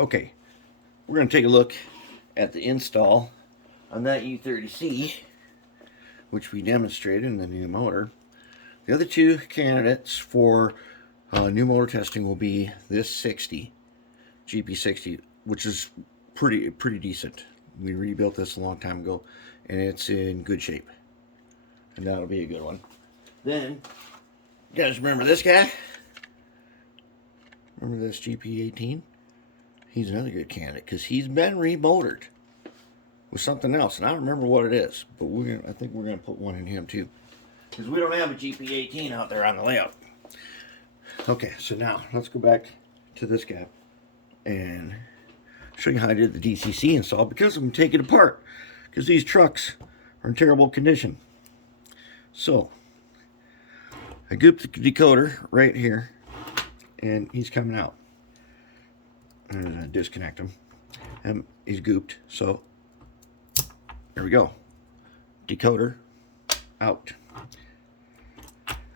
Okay, we're going to take a look at the install on that U30C, which we demonstrated in the new motor. The other two candidates for new motor testing will be this 60, GP60, which is pretty decent. We rebuilt this a long time ago, and it's in good shape. And that'll be a good one. Then, you guys remember this guy? Remember this GP18? He's another good candidate because he's been remotored with something else, and I don't remember what it is, but I think we're gonna put one in him too, because we don't have a GP18 out there on the layout. Okay, so now let's go back to this guy and show you how I did the DCC install, because I'm gonna take it apart because these trucks are in terrible condition. So I gooped the decoder right here, and he's coming out. I'm gonna disconnect him, and he's gooped. So there we go. Decoder out.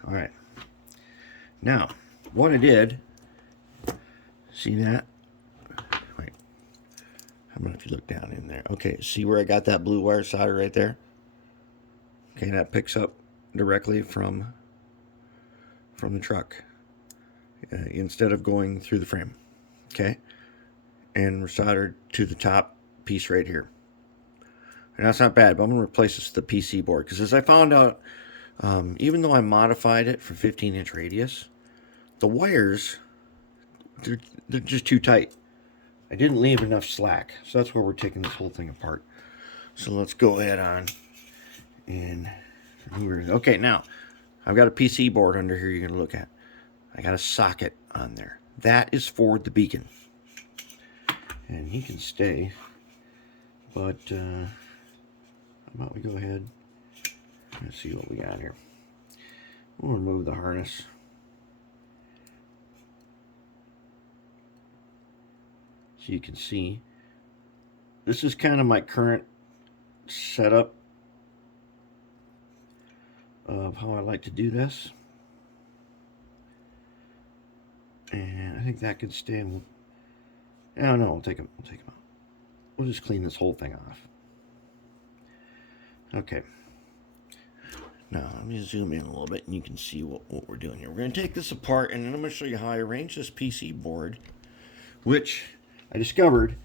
All right. Now, what I did, see that? Wait. How about if you look down in there? Okay, see where I got that blue wire solder right there? Okay, that picks up directly from the truck instead of going through the frame. Okay, and we're soldered to the top piece right here. And that's not bad, but I'm going to replace this with the PC board, because as I found out, even though I modified it for 15-inch radius, the wires, they're just too tight. I didn't leave enough slack, so that's why we're taking this whole thing apart. So let's go ahead on and okay, now I've got a PC board under here you're going to look at. I got a socket on there. That is for the beacon. And he can stay, but how about we go ahead and see what we got here. We'll remove the harness. So you can see, this is kind of my current setup of how I like to do this. And I think that could stay. I don't know, we'll take them out. We'll just clean this whole thing off. Okay. Now, let me zoom in a little bit and you can see what we're doing here. We're going to take this apart, and then I'm going to show you how I arrange this PC board, which I discovered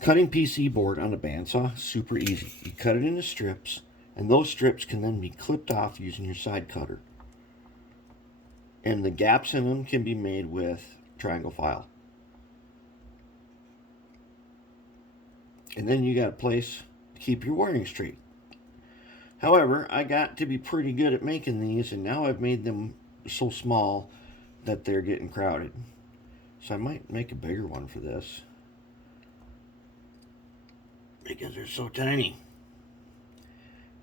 cutting PC board on a bandsaw, super easy. You cut it into strips, and those strips can then be clipped off using your side cutter. And the gaps in them can be made with triangle file. And then you got a place to keep your wiring straight. However, I got to be pretty good at making these, and now I've made them so small that they're getting crowded. So I might make a bigger one for this, because they're so tiny.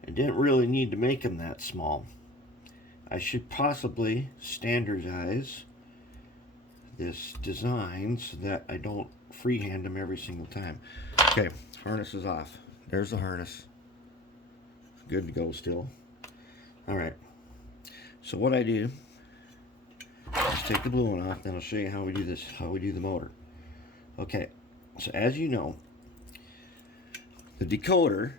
I didn't really need to make them that small. I should possibly standardize this design so that I don't freehand them every single time. Okay, harness is off. There's the harness. Good to go still. Alright, so what I do is take the blue one off, then I'll show you how we do this, how we do the motor. Okay, so as you know, the decoder,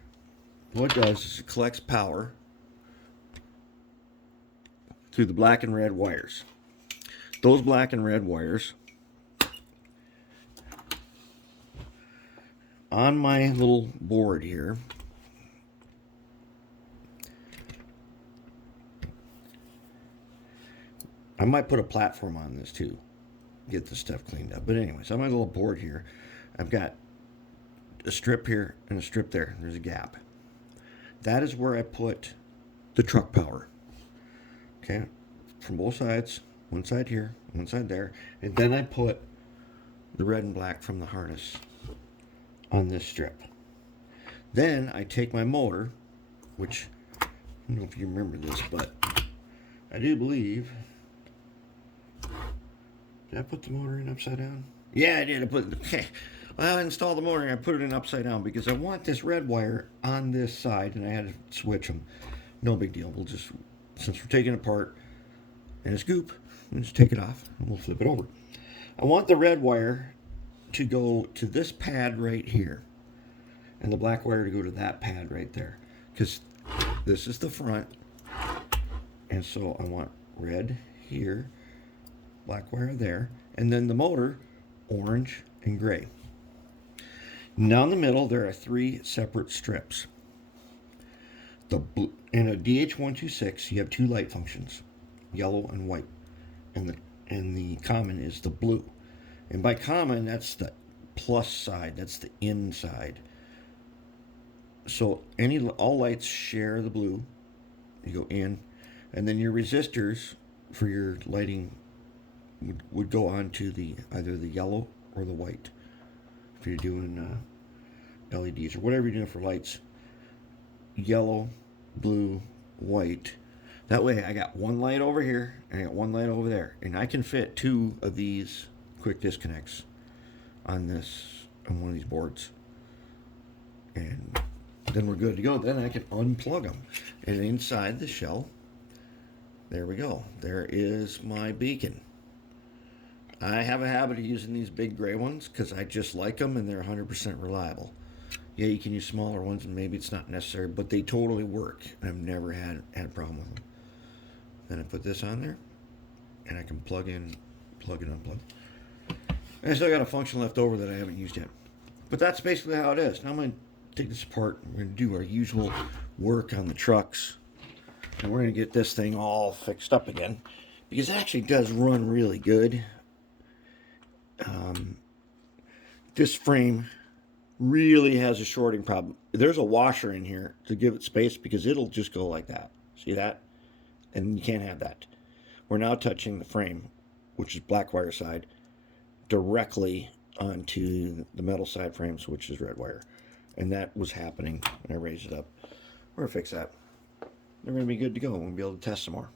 what it does is it collects power through the black and red wires. Those black and red wires, on my little board here, I might put a platform on this too, get this stuff cleaned up. But anyways, on my little board here, I've got a strip here and a strip there. There's a gap. That is where I put the truck power. Okay, from both sides, one side here, one side there, and then I put the red and black from the harness on this strip. Then I take my motor, which I don't know if you remember this, but I do believe, did I put the motor in upside down? Yeah, I did. Well, I installed the motor and I put it in upside down because I want this red wire on this side, and I had to switch them. No big deal. We'll just, since we're taking it apart and it's goop, we'll just take it off and we'll flip it over. I want the red wire to go to this pad right here, and the black wire to go to that pad right there, because this is the front, and so I want red here, black wire there, and then the motor orange and gray. Now in the middle there are 3 separate strips. In a DH126 you have 2 light functions, yellow and white, and the common is the blue. And by common, that's the plus side, that's the inside. So all lights share the blue. You go in, and then your resistors for your lighting would go on to either the yellow or the white. If you're doing LEDs or whatever you're doing for lights, yellow, blue, white. That way I got 1 light over here and I got 1 light over there, and I can fit 2 of these quick disconnects on one of these boards, and then we're good to go. Then I can unplug them, and inside the shell, there we go. There is my beacon. I have a habit of using these big gray ones because I just like them and they're 100% reliable. Yeah, you can use smaller ones and maybe it's not necessary, but they totally work. I've never had a problem with them. Then I put this on there, and I can plug in, plug and unplug. And I still got a function left over that I haven't used yet. But that's basically how it is. Now I'm going to take this apart. We're going to do our usual work on the trucks. And we're going to get this thing all fixed up again, because it actually does run really good. This frame really has a shorting problem. There's a washer in here to give it space, because it'll just go like that. See that? And you can't have that. We're now touching the frame, which is black wire side, directly onto the metal side frames, which is red wire. And that was happening when I raised it up. We're going to fix that. They're going to be good to go. We'll be able to test some more.